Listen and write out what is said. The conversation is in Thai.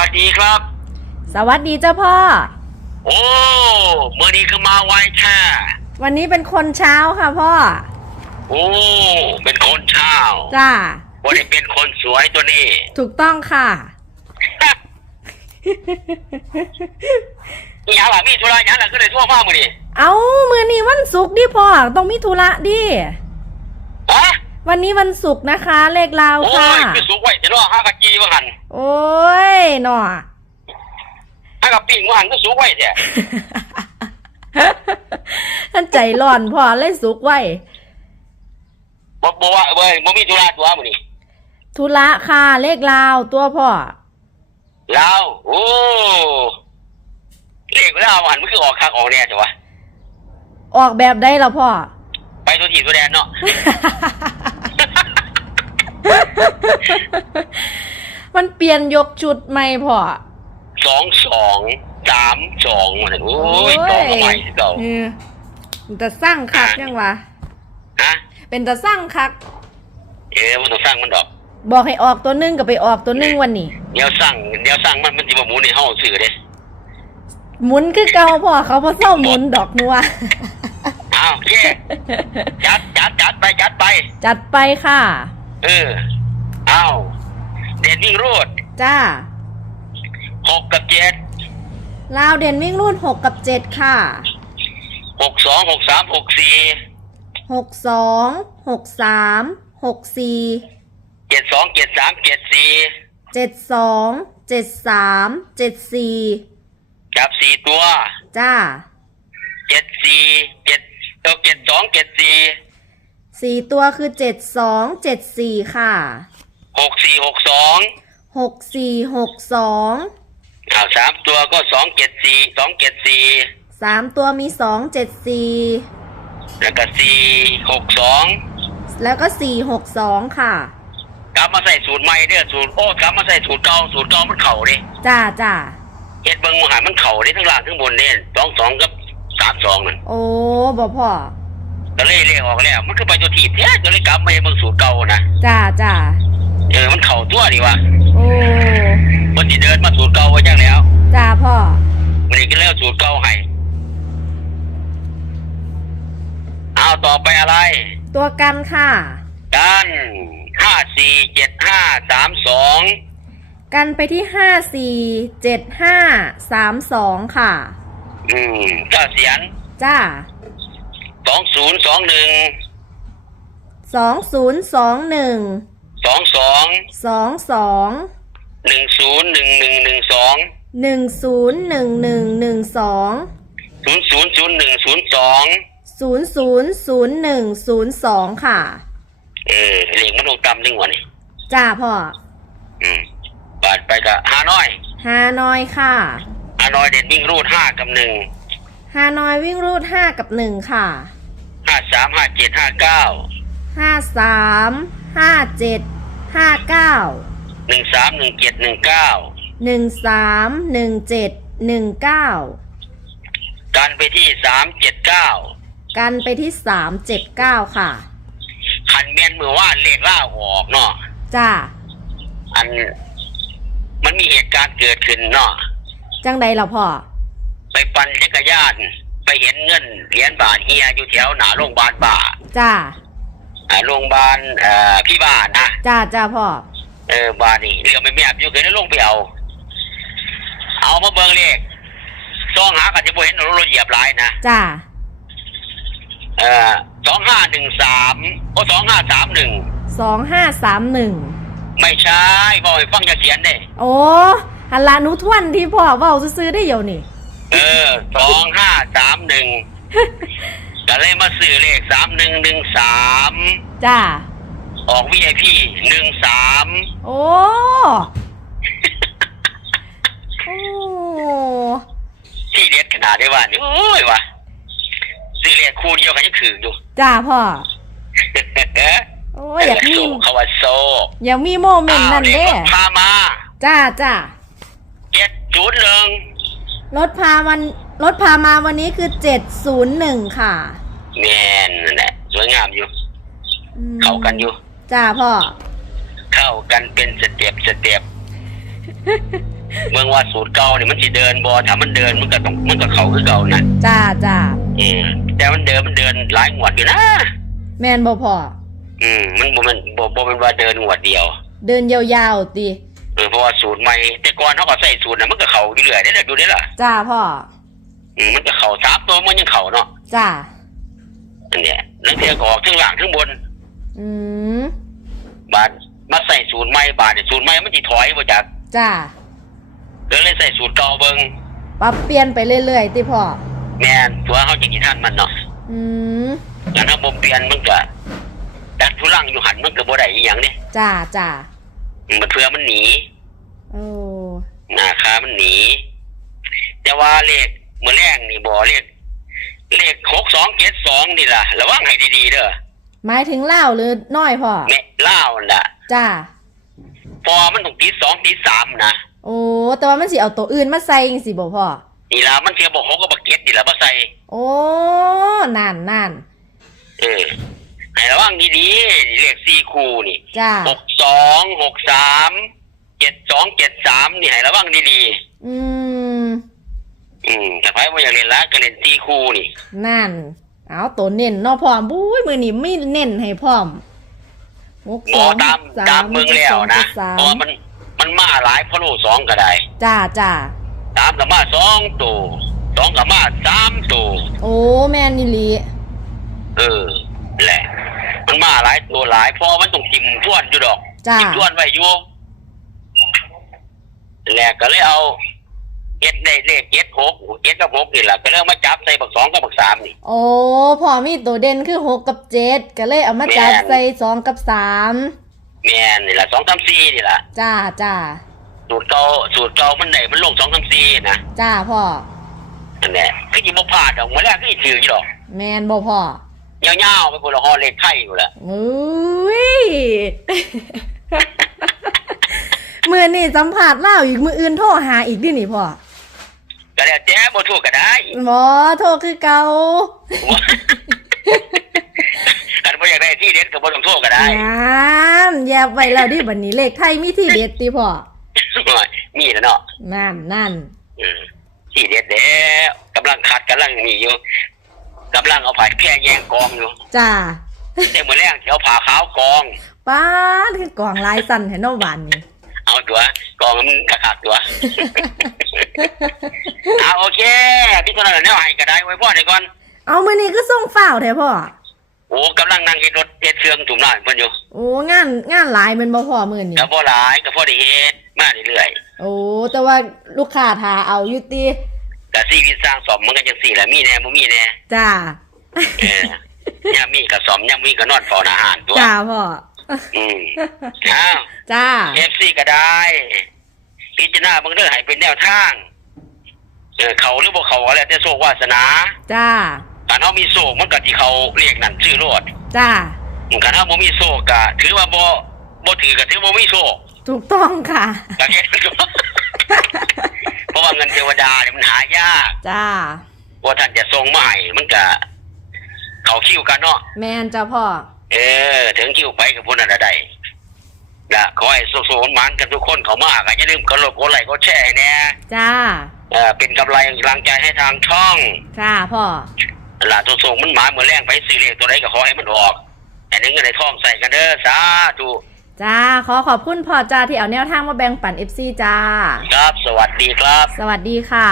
วัสดีครับ สวัสดีเจ้าพ่อ โอ้เมื่อนี้คือมาไวแท้วันนี้เป็นคนเช้าค่ะพ่อ โอ้เป็นคนเช้าจ้าวันนี้เป็นคนสวยตัวนี้ ถูกต้องค่ะนี่ยังล่ะมีธุระยังล่ะก็เลยทั่วมากมือนี่เอามือนี้วันศุกร์ดิพ่อต้องมีธุระดิฮะ วันนี้วันศุกร์นะคะ เลขลาวโอ้ค่ะยคือสูงไว้จะรอห้ากะจีว่าหันโอ้ยหน่อ ห้ากะปิ้งว่าหันก็สูงไว้แท้ท่านใจร้อนพ่อเลยสุกไว้บอกบอกว่าเว้ยบ่มีธุระตัวมือนี่ธุระค่ะเลขลาวตัวพ่อ แล้วโอ้เลขแล้วหันมันคือออกคักออกแน่จ้ะวะออกแบบได้ละพ่อ ไปตัวที่ตัวแดนเนาะ มันเปลี่ยนยกชุดใหม่พ่อสองสองสามสองมันโอ้ยสองใหม่สิเก่าเออเป็นแต่สร้างคักยังวะฮะเป็นแต่สร้างคัก เออมันต้องสร้างมันดอก บอกให้ออกตัวหนึงก็ไปออกตัวหนึงวันนี้เดี๋ยวสร้างเดี๋ยวสร้างมันมันสิบ่หมูในห้องสื่อเด้หมุนคือเก่าพ่อเขาพอเศร้าหมุนดอกนัวอ้าวโอเคจัดจัดจัดไปจัดไป จัดไปค่ะ เอออ้าวเด่นวิ่งรูดจ้าหกกับเจ็ดลาวเด่นวิ่งรุ่นหกกับเจ็ดค่ะหกสองหกสามหกสี่หกสองหกสามหกสี่เจ็ดสองเจ็ดสามเจ็ดสี่เจ็ดสองเจ็ดสามเจ็ดสี่จับสี่ตัว จ้าเจ็ดสี่เจ็ดเออเจ็ดสองเจ็ดสี่ สี่ตัวคือเจ็ดสองเจ็ดสี่ค่ะหกสี่หกสองหกสี่หกสองอ้าวสามตัวก็สองเจ็ดสี่สองเจ็ดสี่สามตัวมีสองเจ็ดสี่แล้วก็สี่หกสองแล้วก็สี่หกสองค่ะกลับมาใส่สูตรใหม่เด้อสูตรโอ้กลับมาใส่สูตรเก่าสูตรเก่ามันเข่าเด้จ้าจ้าเฮ็ดเบิ่งมหามันเข่าเด้ทั้งล่างทั้งบนเด้สองสองกับสามสองนั่นโอ้บ่พ่อ ก็เลยเรียกออกแล้ว มันคือไปตัวทีบแท้ก็เลยกลับมาเบิ่งสูตรเก่านะจ้าจ้าเออมันเข่าตัวดีวะโอ้มันสิเดินมาสูตรเก่าไว้จังแล้วจ้าพ่อมันนี่ก็เลิกสูตรเก่าให้เอาต่อไปอะไร ตัวกันค่ะ กันห้าสี่เจ็ดห้าสามสองกันไปที่ห้าสี่เจ็ดห้าสามสองค่ะ อืมเก้าเสียนจ้า สองศูนย์สองหนึ่งสองศูนย์สองหนึ่งสองสองสองสองหนึ่งศูนย์หนึ่งหนึ่งหนึ่งสองหนึ่งศูนย์หนึ่งหนึ่งหนึ่งสองศูนย์ศูนย์ศูนย์หนึ่งศูนย์สองศูนย์ศูนย์ศูนย์หนึ่งศูนย์สองค่ะ เออเลขมันลงต่ำจังหวะนี่จ้าพ่ออืมบาดไปกับฮานอยฮานอยค่ะฮานอยเด่นวิ่งรูดห้ากับหนึ่ง ฮานอยวิ่งรูดห้ากับหนึ่งค่ะห้าสามห้าเจ็ดห้าเก้าห้าสามห้าเจ็ดห้าเก้าหนึ่งสามหนึ่งเจ็ดหนึ่งเก้าหนึ่งสามหนึ่งเจ็ดหนึ่งเก้ากันไปที่สามเจ็ดเก้ากันไปที่สามเจ็ดเก้าค่ะขันเมียนมือว่าเลขล่าออกเนาะจ้าอัน มันมีเหตุการณ์เกิดขึ้นเนาะจังใดล่ะพ่อ ไปปั่นจักรยาน ไปเห็นเงินเหรียญบาทเฮียอยู่แถวหนาโรงพยาบาลบ่าจ้าอ่าโรงพยาบาลเอ่อพี่บ้านนะจ้าจ้าพ่อเออบานี่เรือไม่แมบอยู่เคยได้ลงไปเอาเอามาเบิ่งเลขซองหากันจะบ่เห็นรถรถเหยียบหลายนะจ้าเอ่อสองห้าหนึ่งสามโอ้สองห้าสามหนึ่งสองห้าสามหนึ่งไม่ใช่บอกให้ฟังจะเขียนได้โอ้ฮันละหนุทวนที่พ่อเว้าซื้อๆได้เดี๋ยวนี่ เออสองห้าสามหนึ่งก็เลยมาซื้อเลขสามหนึ่งหนึ่งสามจ้า ออกวีไอพีหนึ่งสามโอ้ โอ้ที่เด็ดขนาดได้ว่านี่โอ้ยวะซื้อเลขคู่เดียวกันยังถืออยู่จ้าพ่อ โอ้ยอยากมีโซเขาว่าโซอยากมีโมเมนต์นั่นอ้าวเด้รียกว่าพามา จ้าจ้าเจ็ดศูนย์หนึ่ง รถพาวันรถพามาวันนี้คือเจ็ดศูนย์หนึ่งค่ะแมนนั่นแหละสวยงามอยู่ อืมเข้ากันอยู่ จ้าพ่อ เข้ากันเป็นสเต็ปสเต็ปเมืองว่าสูตรเก่านี่มันสิเดินบ่ถ้ามันเดินมันก็ต้องมันก็เข้าคือเก่านะจ้าจ้าอืมแต่มันเดินมันเดินหลายงวดอยู่นะแมนบ่พ่อ อืมมันบ่แมันบ่บ่แมันว่าเดินงวดเดียว เดินยาวๆติเออเพราะว่าสูตรใหม่แต่ก่อนเขาก็ใส่สูตรน่ะมันก็เข้าอยู่เรื่อยได้อดูได้อล่ะจ้าพ่ออืมมันก็เข้าสามตัวมันยังเข้าเนาะจ้าอันเนี้ยแล้วเทียก็ออกทั้งล่างทั้งบน อืมบาดมาใส่สูตรใหม่บาดนี่สูตรใหม่มันสิถอยบ่จักจ้าก็เลยใส่สูตรเก่าเบิ่งปรับเปลี่ยนไปเรื่อยๆติพ่อแม่นตัวเขาจะกี่ท่านมันเนาะอืมงั้นถ้าบ่เปลี่ยนมันก็ดันทุลังอยู่หันมันก็บ่ได้อีหยังนี่จ้าจ้ามันเพื่อมันหนี โอ้หน้าค้ามันหนี แต่ว่าเลขมื้อแรกนี่บ่เลขเลข6272นี่ล่ะ ระวังให้ดีๆเด้อหมายถึงเล่าวหรือน้อยพ่อแม่ล่าวนั่นล่ะ จ้าพอมันต้องติด2ติด3นะโอ้แต่ว่ามันสิเอาตัวอื่นมาใส่จังสิบ่พ่อนี่ล่ะมันเทียบบ่6กับบ่7นี่ล่ะบ่ใส่โอ้นั่นนั่นเออให้ระวังดีๆเลข4คู่นี่จ้าหกสองหกสาม เจ็ดสองเจ็ดสามนี่ให้ระวังดีอืม ๆอืมถ้าใครว่าอยากเล่นละก็เล่นตีคู่นี่ นั่น เอาตัวเน้นเนาะพร้อมบุ้ยมือนี้ไม่เน้นให้พร้อมหกบสอองตามสตามเมืองแล้วนะสามเพราะว่ามันมันมาหลายพะโล้สองก็ได้ จ้าจ้าตามกับมาสองตัวสองกับมาสามตัวโอ้แม่นนี่ลีเออแหละ มันมาหลายตัวหลายเพราะมันต้องทิมทวนอยู่ดอกจ้าทิมทวนไว้อยู่ แหละก็เลยเอาเก็ดได้เลขเก็ดหกเก็ดกับหกนี่แหละก็เลยเอามาจับใส่บักสองกับบักสามนี่ โอ้พอมีตัวเด่นคือหกกับเจ็ดก็เลยเอามาจับแม่น ใส่สองกับสามแม่นนี่แหละสองสามสี่นี่แหละจ้าจ้าสูตรเก่าสูตรเก่ามันไหนมันลงสองสามสี่นะจ้าพ่อนั่นแหละคือยิงบ่พลาดดอกมาแรกก็อีถืออยู่ดอกแมนบ่พ่อยาวๆไปบนละฮอเลขไทยอยู่แหละ อุ้ย มือนี่สัมผัสเล่าอีกมืออื่นโทรหาอีกดินี่พ่อก็แล้วแต่บ่ถูกก็ได้หมอโทรคือเกากันบ่อยากได้ที่เด็ดก็บ่ต้องโทษก็ได้งานแยบไว้แล้วดิบันนี้เลขไทยมีที่เด็ดติพ่อมีแล้วเนาะนั่นนั่นอืมที่เด็ดแล้วกำลังคัดกำลังมีอยู่กำลังเอาผ้าแพร่แยงกองอยู่จ้าแต่มื้อแรกสิเอาผ้าขาวกองป้าดคือกล่องลายสั่นแถวนอบานนี่เอา ตัว กองมันคักๆตัวอ่าโอเคพี่ตัวนั้นแนวให้ก็ได้ไว้พ่อได้ก่อนเอามือนี้ก็ส่งฝ้าวแท้พ่อโอ้กำลังนั่งเฮ็ดรถเฮ็ดเครื่องถุงน้ำเพิ่นอยู่โอ้งานงานหลายแมันบ่พ่อมือนี้ก็บ่หลายก็พอได้เฮ็ดมาเรื่อยโอ้แต่ว่าลูกค้าทาเอาอยู่ติๆแต่ชีวิตสร้างสมมันก็จังซี่แหละมีแน่บ่มีแน่จ้าเออยามมีก็สมยามมีก็นอนเฝ้าอาหารตัว จ้าพ่อ อืมอ้าวจ้า FC ก็ได้พิจารณาเบิ่งเด้อให้เป็นแนวทางเออเขาหรือบ่เขาก็แล้วแต่โชควาสนาจ้าถ้าเฮามีโชคมันก็สิเขาเรียกนั่นชื่อโลดจ้าคันเฮาบ่มีโชคก็ถือว่าบ่บ่ถือก็ถือว่าบ่มีโชคถูกต้องค่ะ ก็แค่นั้นก็เพราะว่าเงินเทวดาเนี่ยมันหายากจ้า ว่าท่านจะทรงมาให้มันก็เขาคิวกันเนาะแมนจ้าพ่อ เออ ถึงคิวไปกับพุ่นอะไรได้ละขอให้สุขสนหมานกันทุกคนเขามากอย่าลืมกดไลค์กดไลค์กดแชร์ให้แน่จ้าเออเป็นกำไรกำลังใจให้ทางช่องค่ะพ่อล่ะทุกส่งมันหมายเหมือนแรงไปซื้อเลขตัวใดก็ขอให้มันออกแต่นึงก็ได้ท่องใส่กันเด้อสาธุจ้า ขอขอบคุณพ่อจ้าที่เอาแนวทางมาแบ่งปัน FC จ้า ครับ สวัสดีครับ สวัสดีค่ะ